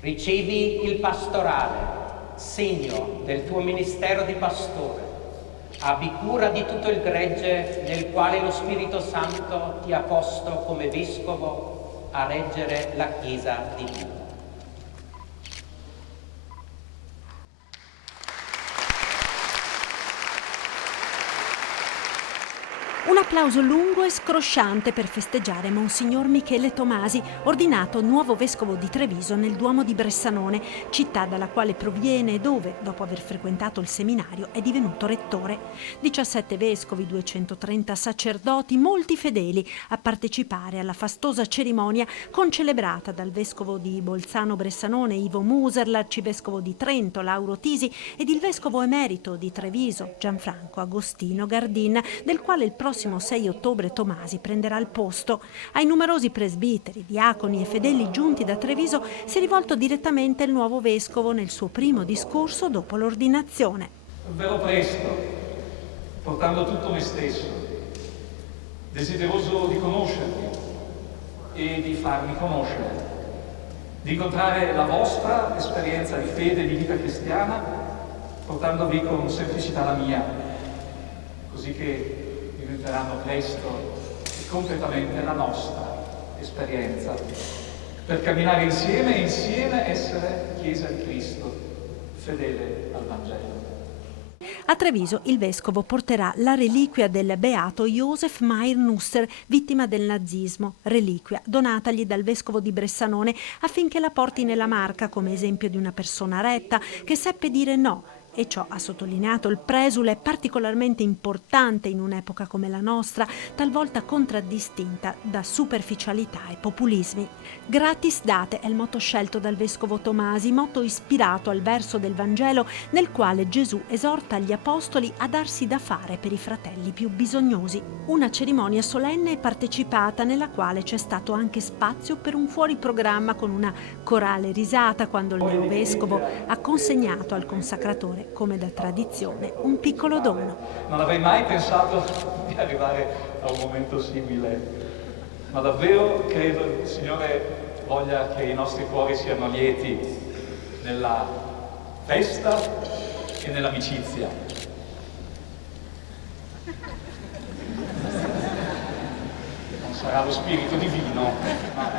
Ricevi il pastorale, segno del tuo ministero di pastore. Abbi cura di tutto il gregge nel quale lo Spirito Santo ti ha posto come vescovo a reggere la Chiesa di Dio. Un applauso lungo e scrosciante per festeggiare Monsignor Michele Tomasi, ordinato nuovo vescovo di Treviso nel Duomo di Bressanone, città dalla quale proviene e dove, dopo aver frequentato il seminario, è divenuto rettore. 17 vescovi, 230 sacerdoti, molti fedeli a partecipare alla fastosa cerimonia concelebrata dal vescovo di Bolzano Bressanone Ivo Muser, l'arcivescovo di Trento Lauro Tisi ed il vescovo emerito di Treviso Gianfranco Agostino Gardin, del quale il prossimo 6 ottobre Tomasi prenderà il posto. Ai numerosi presbiteri, diaconi e fedeli giunti da Treviso si è rivolto direttamente il nuovo vescovo nel suo primo discorso dopo l'ordinazione. Verrò presto, portando tutto me stesso, desideroso di conoscervi e di farmi conoscere, di incontrare la vostra esperienza di fede e di vita cristiana, portandovi con semplicità la mia, così che diventeranno presto e completamente la nostra esperienza, per camminare insieme e insieme essere Chiesa di Cristo, fedele al Vangelo. A Treviso il vescovo porterà la reliquia del beato Josef Mayer Nusser, vittima del nazismo, reliquia donatagli dal vescovo di Bressanone affinché la porti nella Marca come esempio di una persona retta che seppe dire no. E ciò, ha sottolineato il presule, è particolarmente importante in un'epoca come la nostra, talvolta contraddistinta da superficialità e populismi. Gratis date è il motto scelto dal vescovo Tomasi, motto ispirato al verso del Vangelo nel quale Gesù esorta gli apostoli a darsi da fare per i fratelli più bisognosi. Una cerimonia solenne e partecipata nella quale c'è stato anche spazio per un fuoriprogramma con una corale risata quando il neovescovo ha consegnato al consacratore, come da tradizione, un piccolo dono. Non avrei mai pensato di arrivare a un momento simile, ma davvero credo il Signore voglia che i nostri cuori siano lieti nella festa e nell'amicizia. Non sarà lo spirito divino, ma